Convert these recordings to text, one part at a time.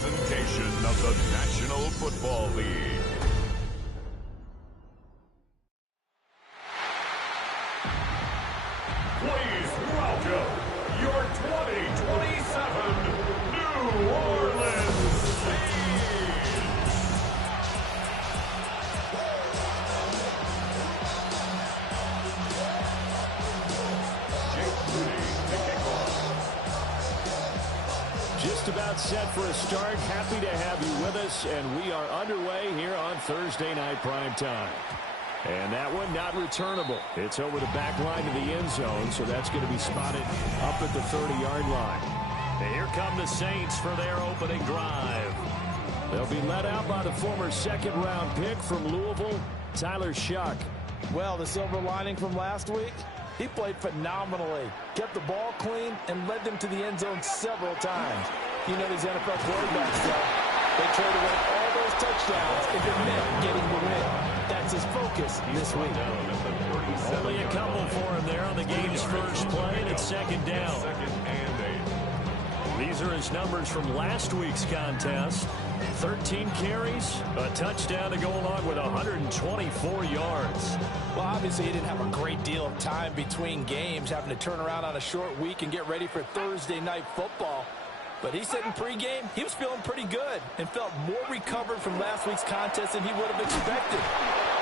presentation of the National Football League. Please welcome your 2027 New Orleans Saints. Jake Moody to kick off. Just about set for a start. Happy to have you with us, and we are underway here on Thursday Night Prime Time. And that one not returnable. It's over the back line of the end zone, so that's going to be spotted up at the 30-yard line. And here come the Saints for their opening drive. They'll be led out by the former second-round pick from Louisville, Tyler Shough. Well, the silver lining from last week, he played phenomenally. Kept the ball clean and led them to the end zone several times. You know these NFL quarterbacks, though. They try to win all those touchdowns if it meant getting the win. That's his focus this week. Only a couple for him there on the game's first play, and it's second down. These are his numbers from last week's contest. 13 carries, a touchdown to go along with 124 yards. Well, obviously he didn't have a great deal of time between games, having to turn around on a short week and get ready for Thursday night football. But he said in pregame he was feeling pretty good and felt more recovered from last week's contest than he would have expected.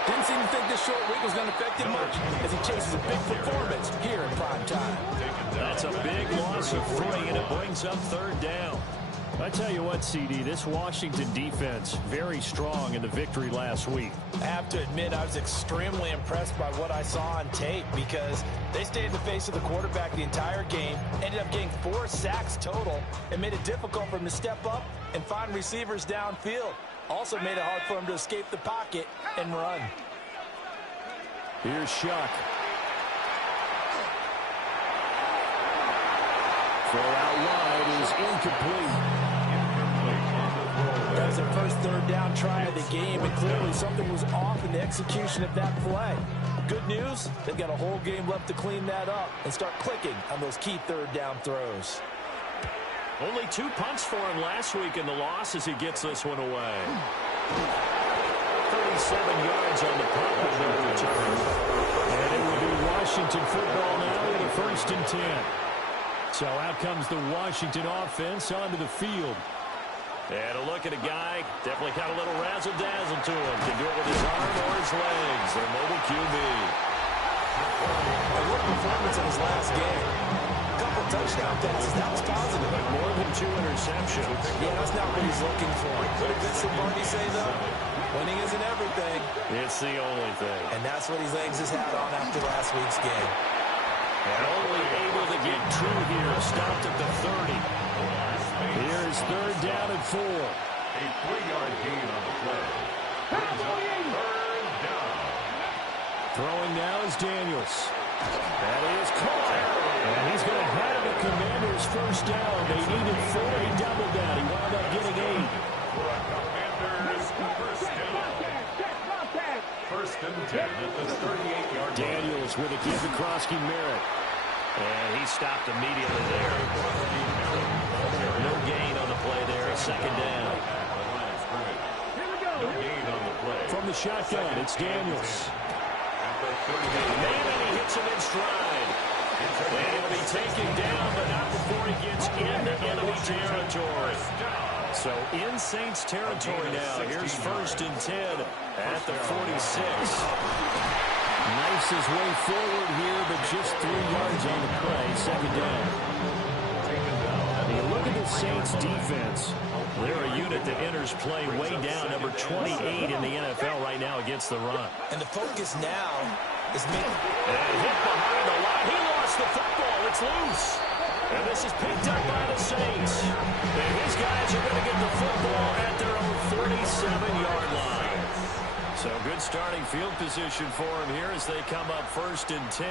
Didn't seem to think this short week was going to affect him much as he chases a big performance here in prime time. That's a big loss of 3, and it brings up third down. I tell you what, CD, this Washington defense, very strong in the victory last week. I have to admit, I was extremely impressed by what I saw on tape because they stayed in the face of the quarterback the entire game, ended up getting 4 sacks total, and made it difficult for him to step up and find receivers downfield. Also made it hard for him to escape the pocket and run. Here's Shough. Throw out wide is incomplete. That was their first third down try of the game, and clearly something was off in the execution of that play. Good news, they've got a whole game left to clean that up and start clicking on those key third down throws. Only 2 punts for him last week in the loss as he gets this one away. 37 yards on the punt with no return. And it will be Washington football now with a 1st and 10. So out comes the Washington offense onto the field. And a look at a guy, definitely got a little razzle-dazzle to him. Can do it with his arm or his legs. Their mobile QB. A good performance in his last game. A couple touchdown passes, that was positive. More than 2 interceptions. Yeah, that's not what he's looking for. Could have been some Barney say, though, winning isn't everything. It's the only thing. And that's what he hangs his hat on after last week's game. And only able to get 2 here, stopped at the 30. Here's third down and 4. A 3-yard gain on the play. Third down. Throwing now is Daniels. That is caught. And he's going to have the Commanders first down. They needed 4. He doubled that. He wound up getting 8. For a Commanders first down. First and 10 at the 38-yard line. Daniels with a Kevin Krosky Merritt. And he stopped immediately there. No gain on the play there. Second down. No gain on the play. From the shotgun, it's Daniels. Man, and he hits him in stride. And he'll be taken down, but not before he gets into enemy territory. So in Saints territory now. Here's 1st and 10 at the 46. Knifes his way forward here, but just 3 yards on the play. Second down. You look at the Saints defense. They're a unit that enters play way down, number 28 in the NFL right now against the run. And the focus now is making... And hit behind the line. He lost the football. It's loose. And this is picked up by the Saints. And his guys are going to get the football at their own 47-yard line. So good starting field position for him here as they come up 1st and 10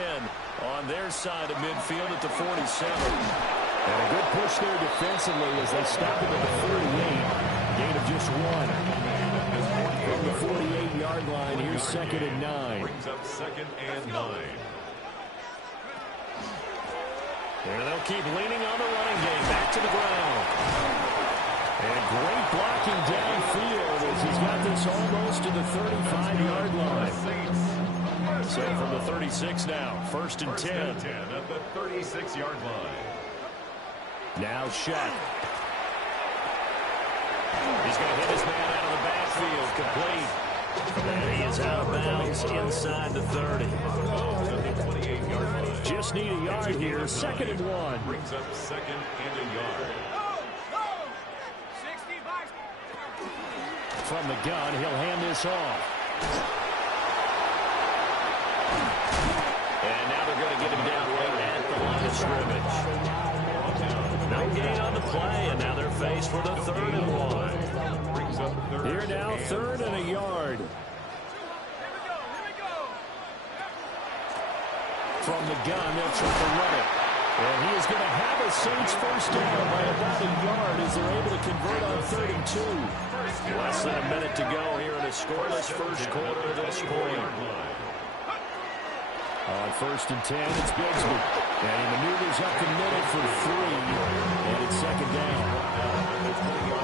on their side of midfield at the 47. And a good push there defensively as they stop him at the 38. Gain of just 1. From the 48-yard line, here's 2nd and 9. Brings up 2nd and 9. And they'll keep leaning on the running game. Back to the ground. And great blocking downfield as he's got this almost to the 35-yard line. So from the 36 now, first and 10. At the 36-yard line. Now Shaq. He's going to hit his man out of the backfield, complete. And he is out of bounds inside the 30. Just need a yard here, second and 1. Brings up second and a yard. From the gun, he'll hand this off. And now they're going to get him down right at the line of scrimmage. No gain on the play, and now they're faced with a third and 1. Brings up third. Here now, third and a yard. From the gun, they'll try to run it. And he is going to have a Saints first down by about a yard as they're able to convert on 3rd and 2. Less than a minute to go here in a scoreless first quarter at this point. On 1st and 10, it's Bigsby. And he maneuvers up the middle for 3. And it's second down.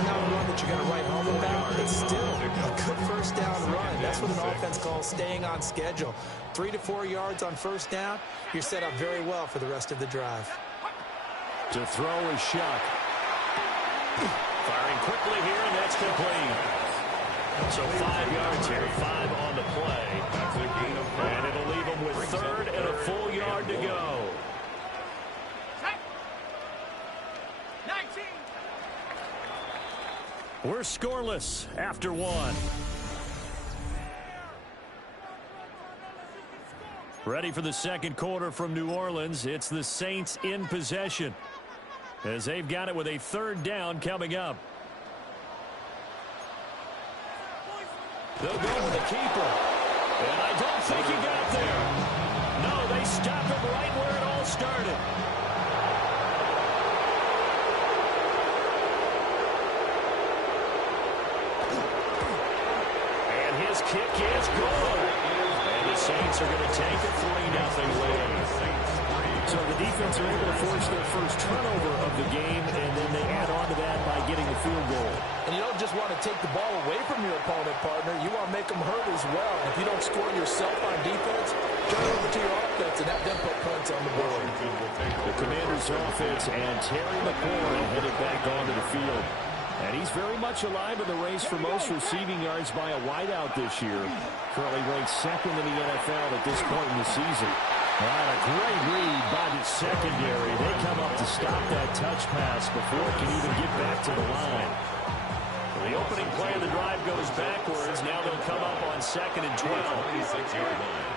Not a run that you're going to write home about, but still a good first down run. That's what an offense calls staying on schedule. 3 to 4 yards on first down, you're set up very well for the rest of the drive. To throw is Shuck. Firing quickly here, and that's complete. So 5 yards here, 5 on the play. And it'll leave them with third and a full yard to go. 19. We're scoreless after 1. Ready for the second quarter from New Orleans. It's the Saints in possession as they've got it with a third down coming up. They'll go to the keeper. And I don't think he got there. No, they stopped him right where it all started. And his kick is good. And the Saints are going to take a 3-0 lead. So the defense are able to force their first turnover of the game, and then they add on to that by getting the field goal. And you don't just want to take the ball away from your opponent, partner. You want to make them hurt as well. And if you don't score yourself on defense, turn it over to your offense and have them put points on the board. The Commanders' offense and Terry McLaurin headed back onto the field. And he's very much alive in the race for most receiving yards by a wideout this year. Currently ranked second in the NFL at this point in the season. All right, a great read by the secondary. They come up to stop that touch pass before it can even get back to the line. The opening play of the drive goes backwards. Now they'll come up on 2nd and 12. 26-yard line.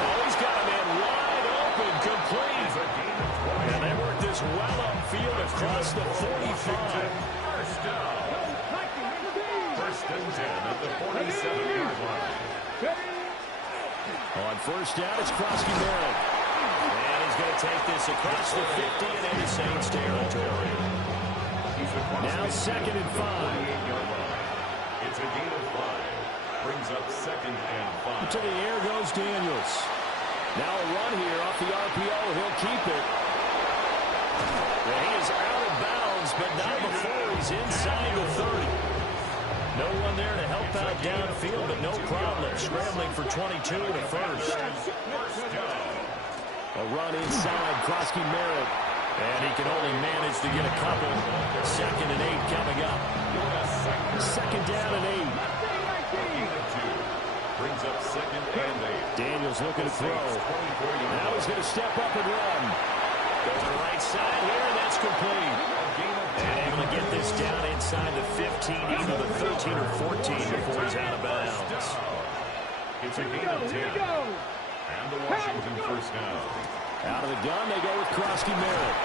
Oh, he's got a man wide open, complete. And they work this well upfield across the 45. First down. First and 10 at the 47-yard line. On first down, it's Krosky Merritt. And he's going to take this across the 50 and into Saints territory. Now 2nd and 5. It's a gain of 5. Brings up 2nd and 5. To the air goes Daniels. Now a run here off the RPO. He'll keep it. And he is out of bounds, but not before he's inside the 30. No one there to help out downfield, but no problem scrambling for 22 to first. A run inside, Krosky Merritt. And he can only manage to get a couple. 2nd and 8 coming up. 2nd down and 8. Brings up 2nd and 8. Daniels looking to throw. Now he's going to step up and run. Go to the right side here, and that's complete. And able to get this down inside the 15, either the 13 or 14 before he's out of bounds. It's a gain of 10. And the Washington first down. Out of the gun, they go with Krosky Merritt.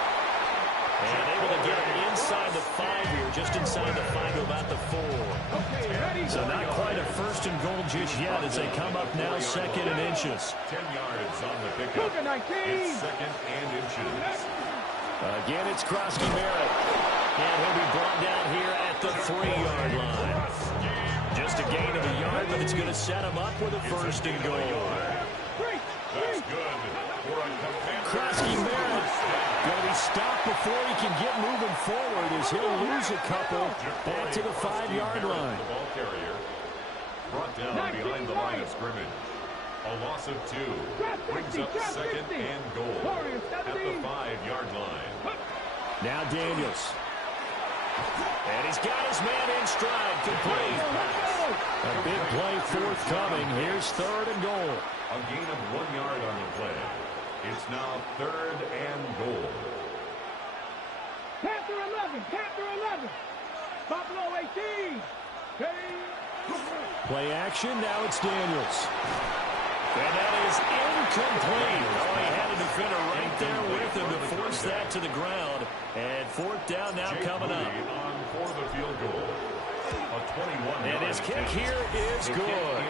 And able to get him inside the 5 here, just inside the 5 to about the 4. So not quite a first and goal just yet as they come up now 2nd and inches. 10 yards on the pickup. It's 2nd and inches. Again, it's Krosky Merritt. And he'll be brought down here at the 3-yard line. Just a gain of a yard, but it's going to set him up with a first and goal. That's good. Krosky Merritt Going to be stopped before he can get moving forward as he'll lose a couple back to the 5-yard line. The ball carrier brought down behind the line of scrimmage. A loss of 2 brings up second and goal at the 5-yard line. Now Daniels. And he's got his man in stride. Complete. A big play forthcoming. Here's 3rd and goal. A gain of 1 yard on the play. It's now 3rd and goal. Panther 11. Buffalo 18. Play action. Now it's Daniels. And that is incomplete. Oh, he had a defender right there with him to force that to the ground. And 4th down now coming up. On for the field goal. A 21. And his kick here is good.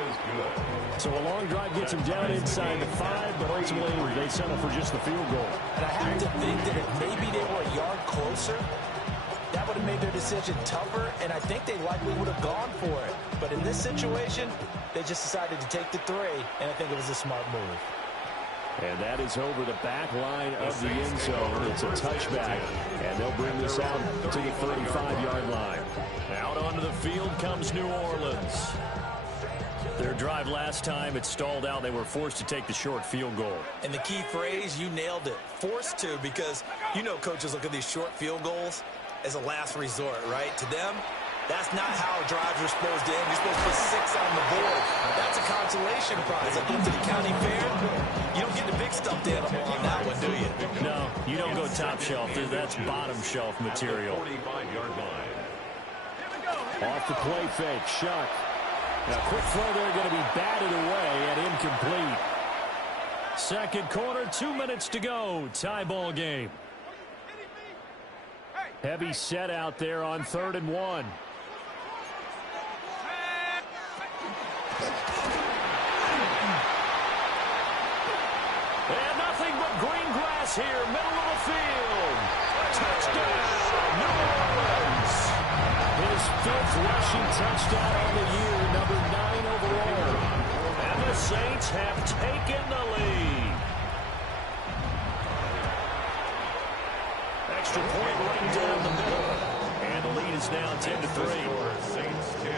So a long drive gets him down inside the 5, but ultimately they settle for just the field goal. And I have to think that if maybe they were a yard closer, that would have made their decision tougher, and I think they likely would have gone for it. But in this situation, they just decided to take the 3, and I think it was a smart move. And that is over the back line of the end zone. It's a touchback, and they'll bring this out to the 35-yard line. Out onto the field comes New Orleans. Their drive last time, it stalled out. They were forced to take the short field goal. And the key phrase, you nailed it, forced to, because you know coaches look at these short field goals as a last resort, right? To them, that's not how drives are supposed to end. You're supposed to put 6 on the board. That's a consolation prize. Like into the county fair, you don't get the big stuffed animal on that one, do you? No, you don't go top shelf. That's bottom shelf material. 45-yard line. Off the play fake, Shuck. Now, quick throw there going to be batted away and incomplete. Second quarter, 2 minutes to go. Tie ball game. Heavy set out there on 3rd and 1. And nothing but green grass here, middle of the field. Touchdown, New Orleans. His 5th rushing touchdown on the year, number 9 overall. And the Saints have taken the lead. Extra point right down the middle. And the lead is now 10-3. Saints 10.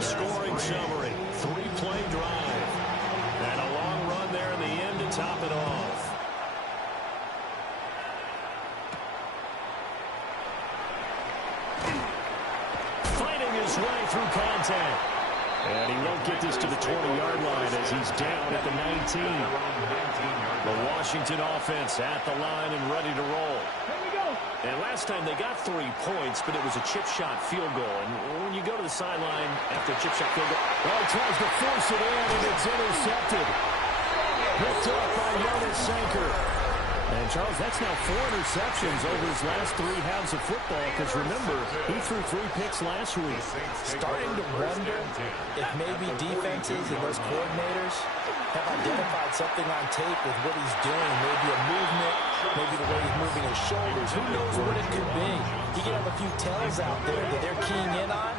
Scoring summary, 3-play drive. And a long run there in the end to top it off. Fighting his way through contact. And he won't get this to the 20-yard line as he's down at the 19. The Washington offense at the line and ready to roll. And last time they got 3 points, but it was a chip shot field goal. And when you go to the sideline after a chip shot field goal, well, he tries to force it in, and it's intercepted. Picked up by Jonas Sanker. And, Charles, that's now 4 interceptions over his last 3 halves of football, because, remember, he threw 3 picks last week. Starting to wonder if maybe defenses and those coordinators have identified something on tape with what he's doing. Maybe a movement, maybe the way he's moving his shoulders. Who knows what it could be? He could have a few tells out there that they're keying in on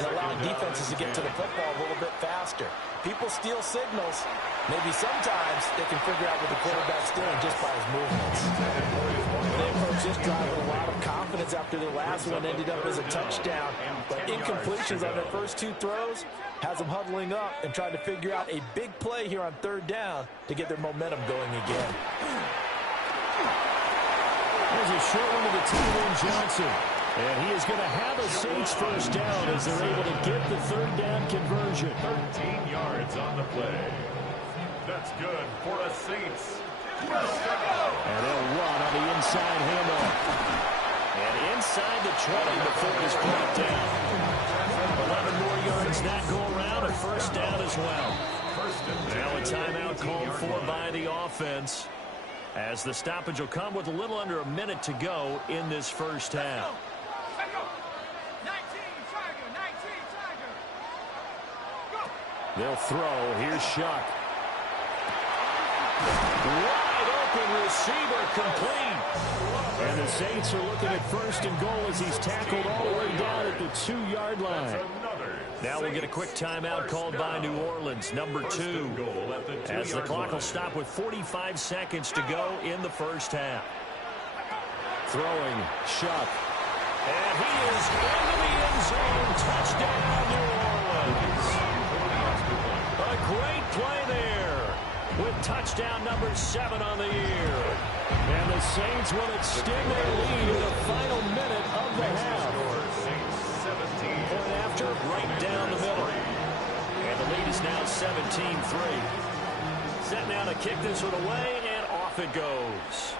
and allowing defenses to get to the football a little bit faster. People steal signals. Maybe sometimes they can figure out what the quarterback's doing just by his movements. They approach this drive with a lot of confidence after their last one ended up as a touchdown. But incompletions on their first 2 throws has them huddling up and trying to figure out a big play here on 3rd down to get their momentum going again. There's a short one to the T-Lane Johnson. And he is going to have a Saints first down as they're able to get the 3rd down conversion. 13 yards on the play. That's good for the Saints. And they'll run on the inside handoff. And inside the 20 before he's brought down. 11 more yards that go around, a first down as well. Now a timeout called for by the offense, as the stoppage will come with a little under a minute to go in this first half. They'll throw. Here's Shuck. Wide open receiver, complete. And the Saints are looking at 1st and goal as he's tackled all the way down at the 2-yard line. Another Now we'll get a quick timeout called by New Orleans, number 2, as the clock will stop with 45 seconds to go in the first half. Throwing, Shuck. And he is into the end zone. Touchdown, New Orleans. A great play there with touchdown number 7 on the year. And the Saints will extend their lead in the final minute of the half. Point after, right down the middle. And the lead is now 17-3. Set now to kick this one away, and off it goes.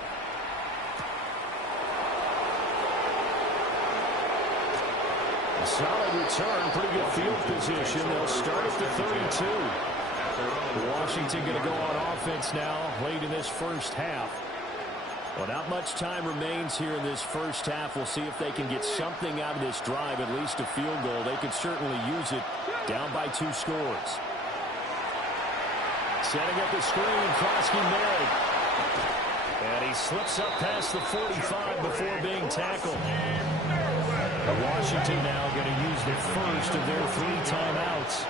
A solid return, pretty good field position. They'll start at the 32. Washington going to go on offense now late in this first half. Well, not much time remains here in this first half. We'll see if they can get something out of this drive, at least a field goal. They could certainly use it down by 2 scores. Setting up the screen, Kroski made. And he slips up past the 45 before being tackled. Washington now going to use the first of their 3 timeouts,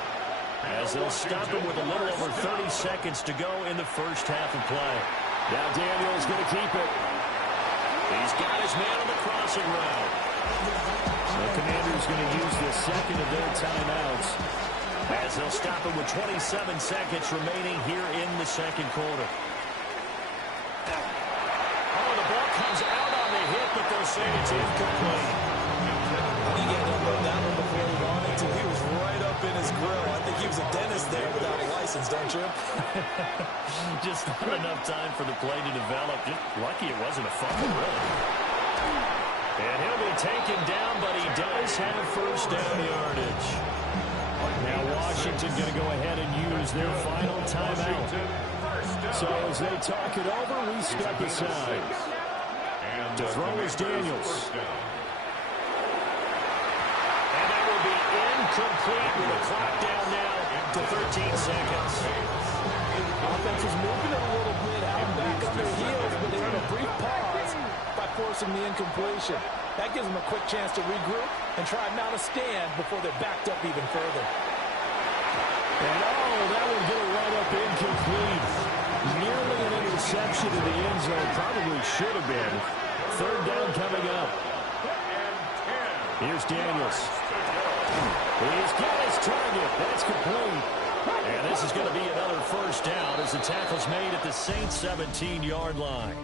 as they'll stop him with a little over 30 seconds to go in the first half of play. Now Daniels going to keep it. He's got his man on the crossing route. The Commanders going to use the second of their timeouts, as they'll stop him with 27 seconds remaining here in the second quarter. Oh, the ball comes out on the hit, but they'll say it's incomplete. He got up on that one before he wanted to. He was right up in his grill. I think he was a dentist there without a license, don't you? Just not enough time for the play to develop. Just lucky it wasn't a fumble, really. And he'll be taken down, but he does have first down yardage. Now Washington going to go ahead and use their final timeout. So as they talk it over, we step aside. To throw is Daniels. Incomplete with the clock down now to 13 seconds. Offense is moving it a little bit out back on their heels, but they had a brief pause by forcing the incompletion. That gives them a quick chance to regroup and try and mount a stand before they're backed up even further. And that would get it right up incomplete. Nearly an interception in the end zone. Probably should have been. Third down coming up. Here's Daniels. He's got his target. That's complete. And this is going to be another first down as the tackle's made at the Saints' 17-yard line.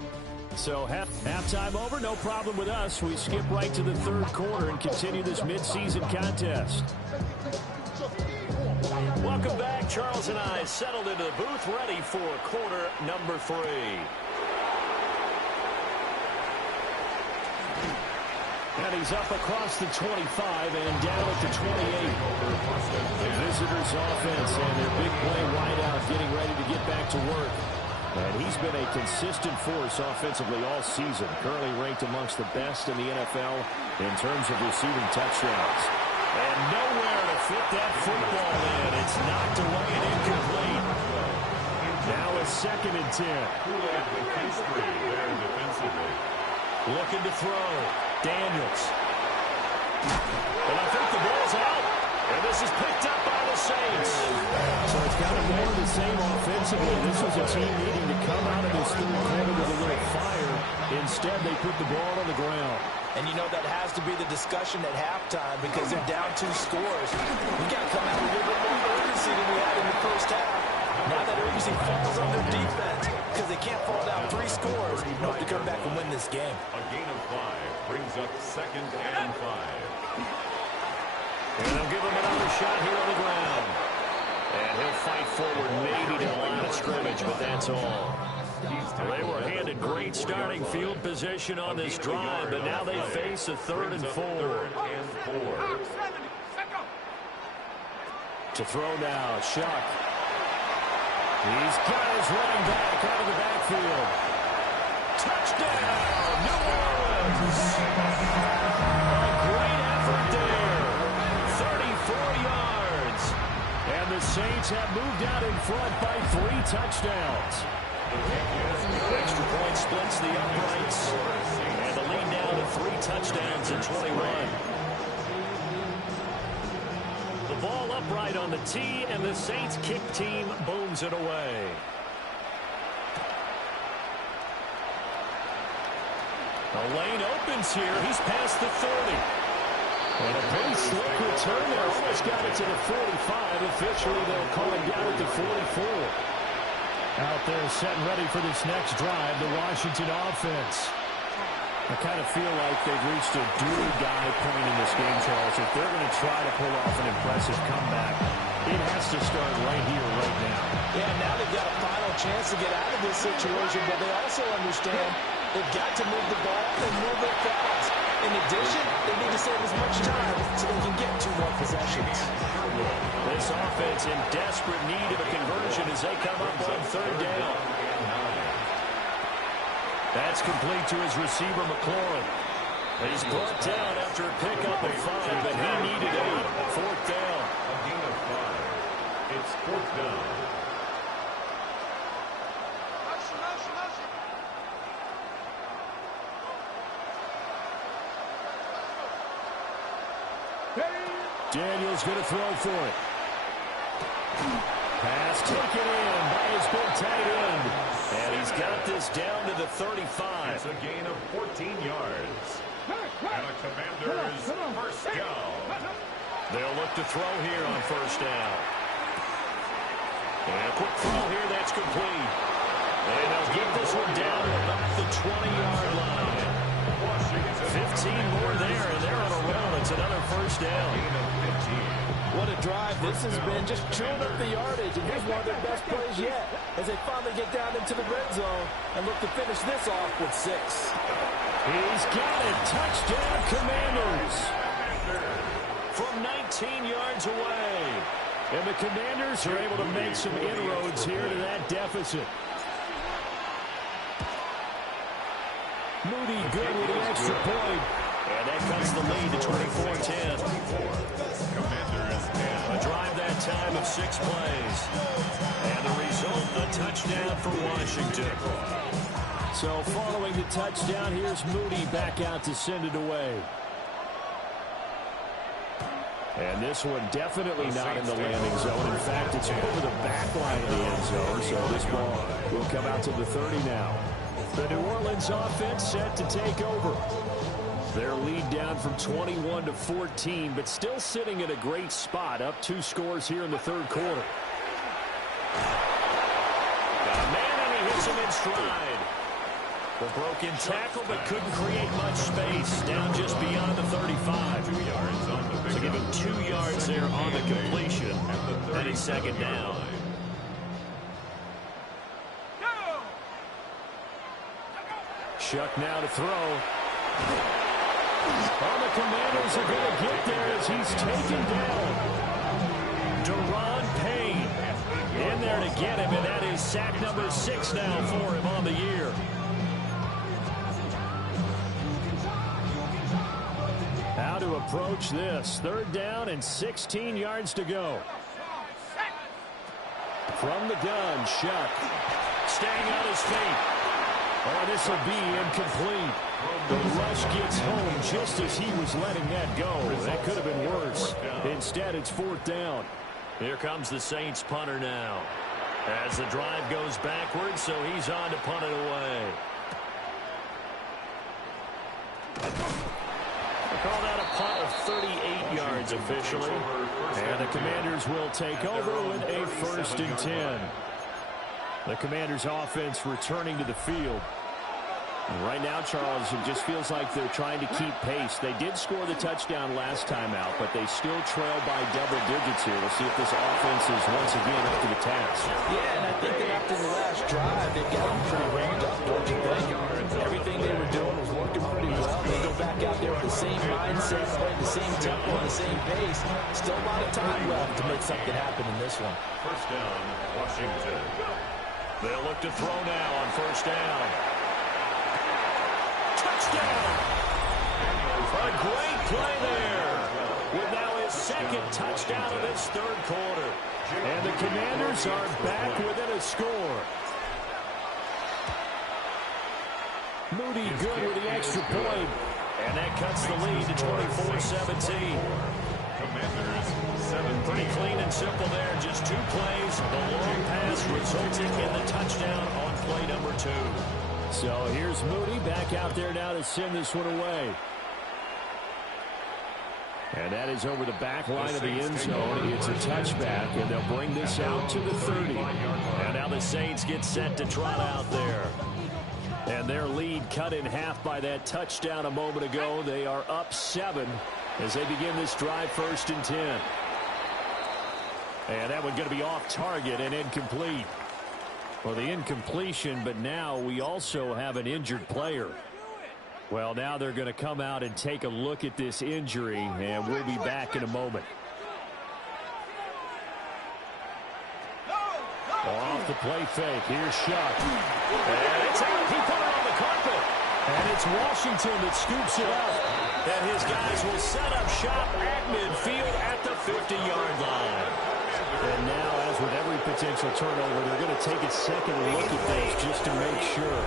So halftime over, no problem with us. We skip right to the third quarter and continue this midseason contest. Welcome back. Charles and I settled into the booth, ready for quarter number 3. And he's up across the 25 and down at the 28. The visitors' offense and their big play wideout getting ready to get back to work. And he's been a consistent force offensively all season, currently ranked amongst the best in the NFL in terms of receiving touchdowns. And nowhere to fit that football in. It's knocked away and incomplete. Now a 2nd and 10. Looking to throw. Daniels. And I think the ball's out. And this is picked up by the Saints. So it's kind of more of the same offensively. This was a team needing to come out of this third quarter with a little fire. Instead, they put the ball on the ground. And you know that has to be the discussion at halftime because they're down 2 scores. We got to come out with a little bit more urgency than we had in the first half. Now that urgency falls on their defense because they can't fall down 3 scores in order to come back and win this game. A gain of 5 brings up 2nd and 5. And they'll give him another shot here on the ground. And he'll fight forward maybe to the line of scrimmage, but that's all. They were handed great starting field position on this drive, but now they face a 3rd and 4. To throw now, Shuck. He's got his running back out of the backfield. Touchdown, New Orleans. A great effort there. 34 yards. And the Saints have moved out in front by 3 touchdowns. Extra point splits the uprights. And the lead now to 3 touchdowns in 21. The ball upright on the tee, and the Saints kick team booms it away. The lane opens here. He's past the 30. And a pretty slick return there. Almost got it to the 45. Officially, they'll call him down at the 44. Out there setting ready for this next drive, the Washington offense. I kind of feel like they've reached a do-or-die point in this game, Charles. If they're going to try to pull off an impressive comeback, it has to start right here, right now. Yeah, now they've got a final chance to get out of this situation, but they also understand they've got to move the ball and move it fast. In addition, they need to save as much time so they can get 2 more possessions. This offense in desperate need of a conversion as they come up on 3rd down. That's complete to his receiver, McLaurin. He's brought down after a pickup of 5, but he needed 8. 4th down. A gain of 5. It's 4th down. Daniels going to throw for it. Pass taken in by his big tight end. And he's got this down to the 35. It's a gain of 14 yards. And a Commander's first down. They'll look to throw here on 1st down. And a quick throw here, that's complete. And they'll get this one down to about the 20-yard line. 15 more there, and they're on a roll. It's another 1st down. What a drive this has been, just chewing up the yardage, and here's one of their best plays yet as they finally get down into the red zone and look to finish this off with 6. He's got it. Touchdown, Commanders. From 19 yards away. And the Commanders are able to make some inroads here to that deficit. Moody good with the extra point. And that cuts the lead to 24-10. A drive that time of 6 plays. And the result, a touchdown for Washington. So following the touchdown, here's Moody back out to send it away. And this one definitely not in the landing zone. In fact, it's over the back line of the end zone. So this ball will come out to the 30 now. The New Orleans offense set to take over. Their lead down from 21 to 14, but still sitting at a great spot, up 2 scores here in the 3rd quarter. Got a man and he hits him in stride. The broken tackle, but couldn't create much space. Down just beyond the 35. 2 yards on the big. So give him 2 yards there on the completion. And it's 2nd down. Shuck now to throw. All the Commanders are going to get there as he's taken down. Deron Payne in there to get him, and that is sack number 6 now for him on the year. How to approach this. 3rd down and 16 yards to go. From the gun, Shuck staying on his feet. Oh, this will be incomplete. The rush gets home just as he was letting that go. That could have been worse. Instead, it's 4th down. Here comes the Saints punter now. As the drive goes backwards, so he's on to punt it away. They call that a punt of 38 yards officially. And the Commanders will take over with a 1st and 10. The Commanders' offense returning to the field. And right now, Charles, it just feels like they're trying to keep pace. They did score the touchdown last time out, but they still trail by double digits here. We'll see if this offense is once again up to the task. Yeah, and I think that after the last drive, they've got them pretty ramped up, don't you think? Everything they were doing was working pretty well. They go back out there with the same mindset, playing the same tempo, and the same pace. Still a lot of time left to make something happen in this one. 1st down, Washington. They'll look to throw now on 1st down. Touchdown! A great play there. With now his 2nd touchdown of this 3rd quarter. And the Commanders are back within a score. Moody good with the extra point. And that cuts the lead to 24-17. Commanders Pretty clean and simple there. Just 2 plays. The long pass resulting in the touchdown on play number 2. So here's Mooney back out there now to send this one away. And that is over the back line of the end zone. It's a touchback, and they'll bring this out to the 30. And now the Saints get set to trot out there. And their lead cut in half by that touchdown a moment ago. They are up 7 as they begin this drive, 1st and 10. And that one going to be off target and incomplete. Well, the incompletion, but now we also have an injured player. Well, now they're going to come out and take a look at this injury, and we'll be back in a moment. Off the play fake. Here's Shuck. And it's out. He put it on the carpet. And it's Washington that scoops it up. And his guys will set up shop at midfield at the 50-yard line. And now, as with every potential turnover, they're going to take a second look at this just to make sure.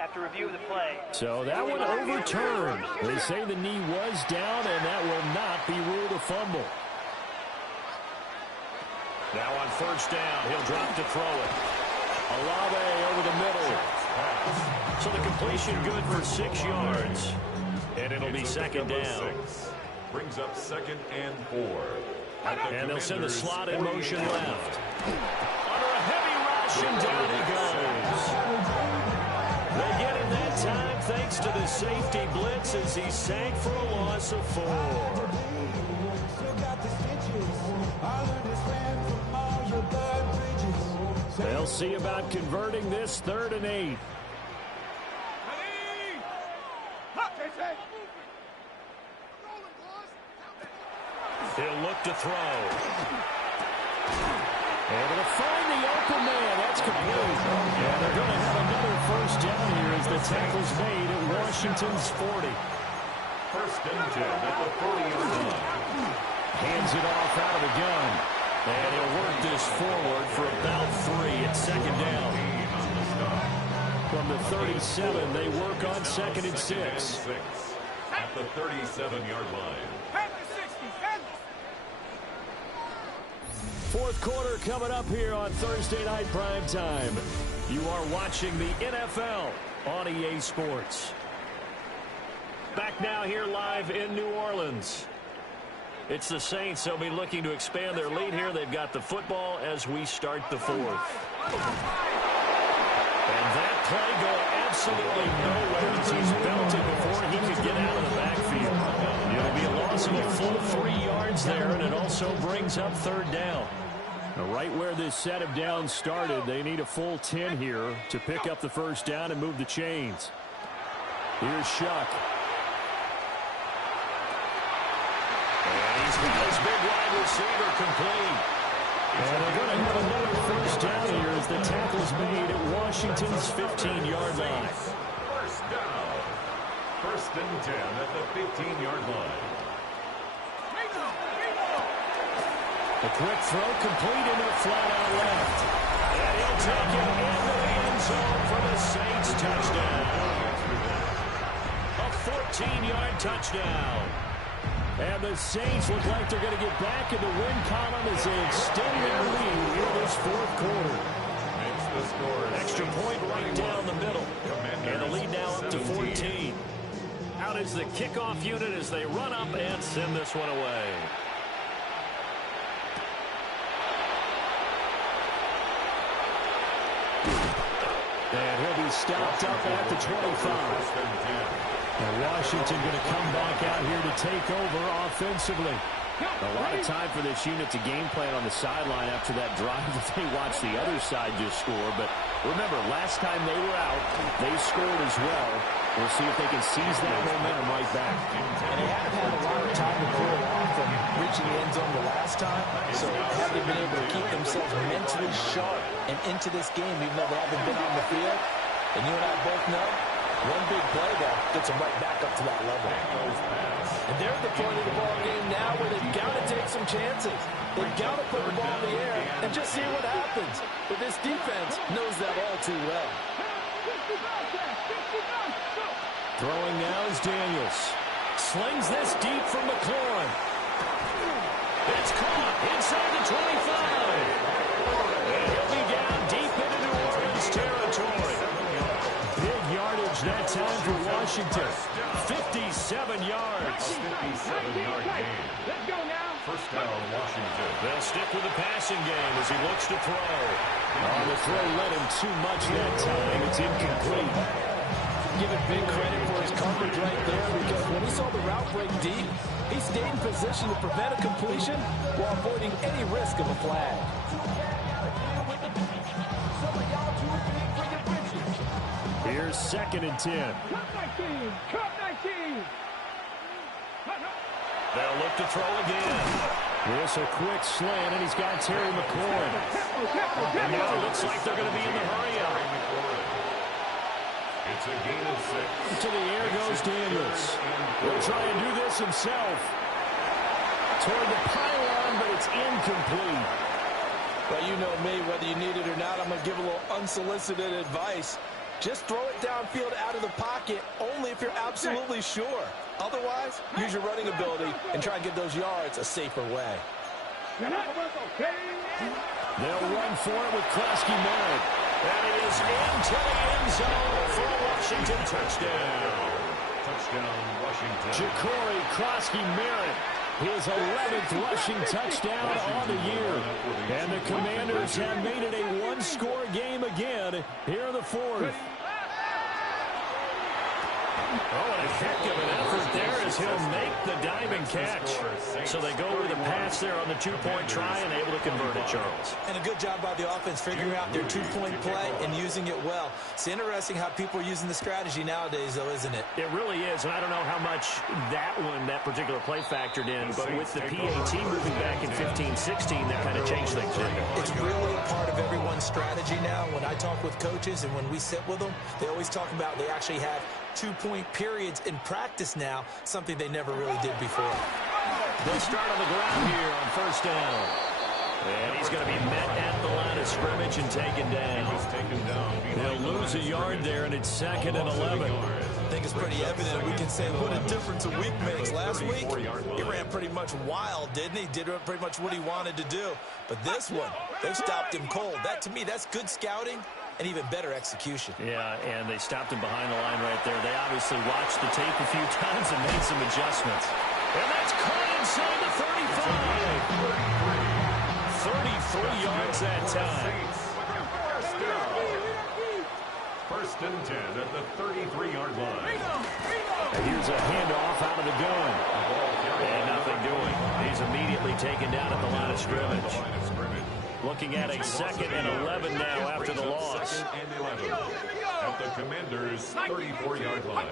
After review of the play. So that one overturned. They say the knee was down, and that will not be ruled a fumble. Now on 1st down, he'll drop to throw it. Olave over the middle. So the completion good for 6 yards. And it'll be 2nd down. Brings up 2nd and 4. And they'll send the slot in motion left. Under a heavy rush, and down he goes. They get him that time thanks to the safety blitz as he sank for a loss of 4. They'll see about converting this 3rd and 8. He'll look to throw. Able to find the open man. That's complete. And they're going to have another 1st down here as the tackle's made at Washington's 40. 1st and 10 at the 40-yard line. Hands it off out of the gun. And he'll work this forward for about 3 at 2nd down. From the 37, they work on 2nd and 6. At the 37-yard line. 4th quarter coming up here on Thursday Night Prime Time. You are watching the NFL on EA Sports. Back now here live in New Orleans. It's the Saints. They'll be looking to expand their lead here. They've got the football as we start the 4th. And that play going absolutely nowhere as he's belted before he could get out of the backfield. It'll be a loss of a full 3 yards there, and it also brings up 3rd down. Now, right where this set of downs started, they need a full 10 here to pick up the 1st down and move the chains. Here's Shuck. And he's got his big wide receiver complete. And they're going to have another 1st down here as the tackle's made at Washington's 15-yard line. 1st down. 1st and 10 at the 15-yard line. A quick throw complete into the flat-out left. And he'll take it into the end zone for the Saints touchdown. A 14-yard touchdown. And the Saints look like they're going to get back in the win column as they extend their lead in this 4th quarter. Makes the score. Extra point right down the middle. And the lead now up to 14. Out is the kickoff unit as they run up and send this one away. And he'll be stopped up at the 25. And Washington going to come back out here to take over offensively. A lot of time for this unit to game plan on the sideline after that drive that they watched the other side just score. But remember, last time they were out, they scored as well. We'll see if they can seize that momentum right back. And they haven't had a lot of time to cool off from reaching the end zone the last time. So have they been able to keep themselves mentally sharp and into this game, even though they haven't been on the field? And you and I both know, one big play there gets them right back up to that level. And they're at the point of the ball game now where they've got to take some chances. They've got to put the ball in the air and just see what happens. But this defense knows that all too well. Throwing now is Daniels. Slings this deep from McLaurin. It's caught inside the 25. And he'll be down deep into New Orleans territory. Big yardage that time for Washington. 57 yards. 57-yard gain. Let's go now. First down, Washington. They'll stick with the passing game as he looks to throw. The throw led him too much that time. It's incomplete. Give it big credit for his coverage right there, because when he saw the route break deep, he stayed in position to prevent a completion while avoiding any risk of a flag. Here's 2nd and 10. Cup 19. Cup 19. They'll look to throw again. Here's a quick slant, and he's got Terry McLaurin. And now it looks like they're going to be in the hurry-up. It's a gain of 6. To the air goes Daniels. He'll try and do this himself. Toward the pylon, but it's incomplete. But you know me, whether you need it or not, I'm going to give a little unsolicited advice. Just throw it downfield out of the pocket only if you're absolutely sure. Otherwise, use your running ability and try and get those yards a safer way. They'll run for it with Krosky-Merritt. And it is into the end zone for a Washington touchdown. Touchdown, Washington. Ja'Cory Krosky-Merritt, his 11th rushing touchdown on the year. And the Commanders have made it a one-score game again here in the 4th. Oh, and a heck of an effort there as he'll make the diving catch. So they go with a pass there on the two-point try and able to convert it, Charles. And a good job by the offense figuring out their two-point play and using it well. It's interesting how people are using the strategy nowadays, though, isn't it? It really is, and I don't know how much that particular play factored in, but with the PAT moving back in 15-16, that kind of changed things, didn't it? It's really a part of everyone's strategy now. When I talk with coaches and when we sit with them, they always talk about they actually have two-point periods in practice now, something they never really did before. They'll start on the ground here on first down. And he's going to be met at the line of scrimmage and taken down. They'll lose a yard there, and it's 2nd and 11. I think it's pretty evident. We can say what a difference a week makes. Last week, he ran pretty much wild, didn't he? Did pretty much what he wanted to do. But this one, they stopped him cold. That, to me, that's good scouting and even better execution. Yeah, and they stopped him behind the line right there. They obviously watched the tape a few times and made some adjustments. And that's caught inside the 35. 33 yards that time. First and 10 at the 33-yard line. And here's a handoff out of the gun. And nothing doing. He's immediately taken down at the line of scrimmage. Looking at a 2nd and 11 now after the loss. 2nd and 11 at the Commanders' 34-yard line.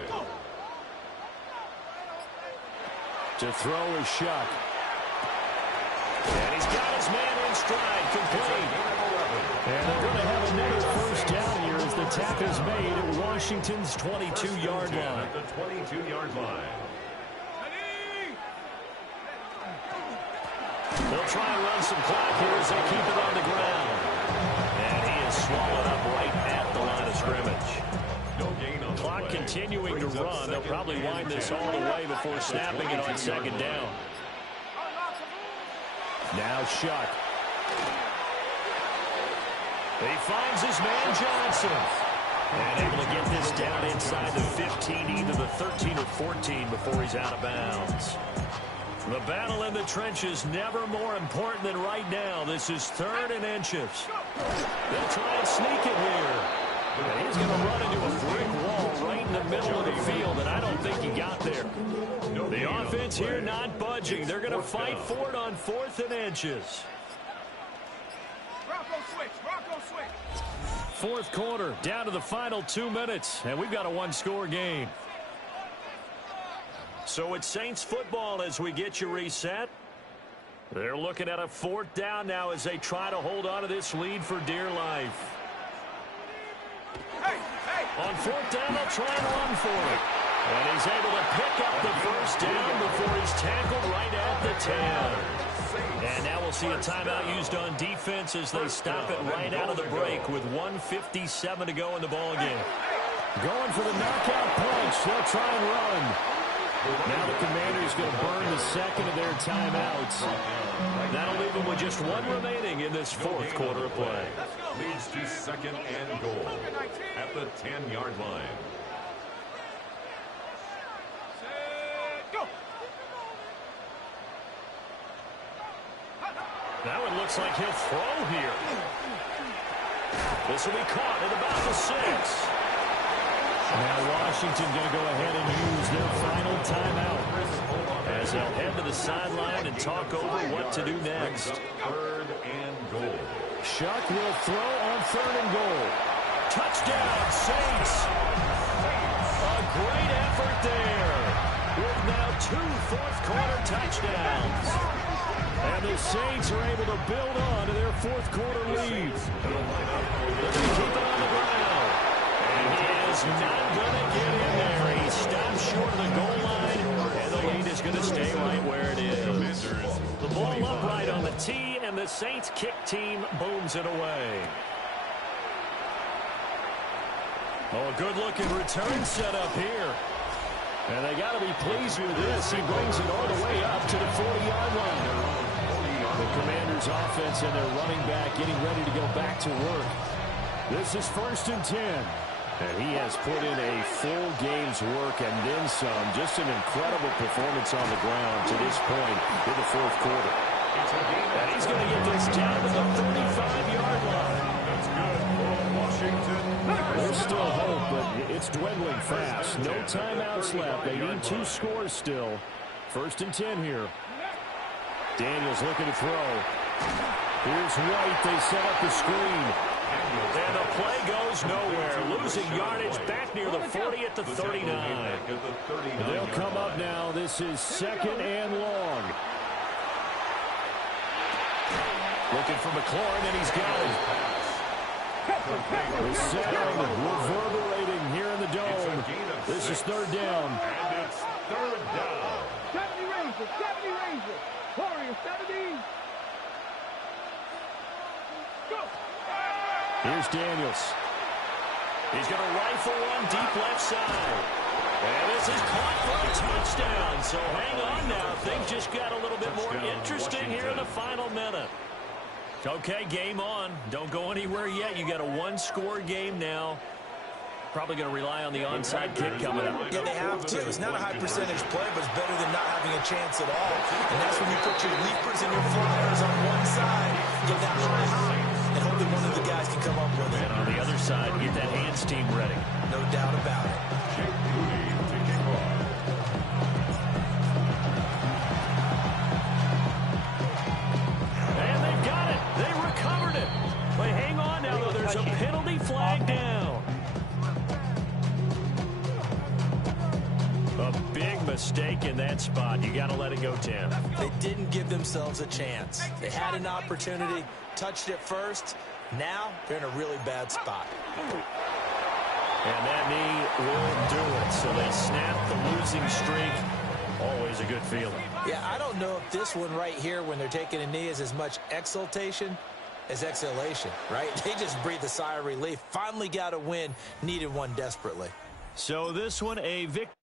To throw is Shuck. And he's got his man in stride, complete. And they're going to have another first down here as the tackle's made at Washington's 22-yard line. At the 22-yard line. They'll try and run some clock here as they keep it on the ground. And he is swallowed up right at the line of scrimmage. No gain on the Clock play. continuing to run. They'll probably wind this all the way before snapping it on 2nd down. Now Shuck. He finds his man Johnson. And able to get this down inside the 15, either the 13 or 14 before he's out of bounds. The battle in the trenches never more important than right now. This is 3rd and inches. They'll try and sneak it here. And he's going to run into a brick wall right in the middle of the field, and I don't think he got there. The offense here not budging. They're going to fight for it on 4th and inches. Fourth quarter, down to the final 2 minutes, and we've got a one-score game. So it's Saints football as we get you reset. They're looking at a 4th down now as they try to hold on to this lead for dear life. On 4th down, they'll try and run for it. And he's able to pick up the first down before he's tackled right at the 10. And now we'll see a timeout used on defense as they stop it right out of the break with 1:57 to go in the ballgame. Going for the knockout punch. They'll try and run. Now the Commanders going to burn the second of their timeouts. That'll leave them with just one remaining in this fourth quarter of play. Leads to second and goal at the 10-yard line. Now it looks like he'll throw here. This will be caught at about the 6. Now Washington going to go ahead and use their final timeout as they'll head to the sideline and talk over what to do next. Third and goal. Shuck will throw on 3rd and goal. Touchdown, Saints. A great effort there with now 2 fourth-quarter touchdowns. And the Saints are able to build on to their fourth-quarter lead. They're going to keep it on the ground. And he is not going to get in there. He stops short of the goal line, and the lead is going to stay right where it is. The ball upright on the tee, and the Saints kick team booms it away. Oh, a good-looking return set up here. And they got to be pleased with this. He brings it all the way up to the 40-yard line. The Commanders' offense and their running back getting ready to go back to work. This is 1st and 10. And he has put in a full game's work and then some. Just an incredible performance on the ground to this point in the fourth quarter. And he's going to get this down to the 35-yard line. That's good for Washington. There's still hope, but it's dwindling fast. No timeouts left. They need 2 scores still. 1st and 10 here. Daniels looking to throw. Here's White. They set up the screen. And the play goes nowhere. Losing yardage back near the 40 at the 39. They'll come up now. This is 2nd and long. Looking for McLaurin, and he's got it. The sound reverberating here in the dome. This is 3rd down. And it's 3rd down. 70 Rangers, 70 Rangers. Warriors, 70. Go. Here's Daniels. He's going to rifle one deep left side. And this is caught for a touchdown. So hang on now. Things just got a little bit more interesting here in the final minute. Okay, game on. Don't go anywhere yet. You got a 1-score game now. Probably going to rely on the onside kick coming up. Yeah, they have to. It's not a high percentage play, but it's better than not having a chance at all. And that's when you put your leapers and your flyers on one side, get that high, and hope that one of the guys can come up with it. And on the other side, get that hands team ready. No doubt about it. Jake Moody to kick off. And they've got it. They recovered it. But hang on now, though. There's a penalty flag down. A big mistake in that spot. You got to let it go, Tim. They didn't give themselves a chance. They had an opportunity, touched it first. Now they're in a really bad spot. And that knee will do it. So they snap the losing streak. Always a good feeling. Yeah, I don't know if this one right here, when they're taking a knee, is as much exultation as exhalation, right? They just breathe a sigh of relief. Finally got a win. Needed one desperately. So this one a victory.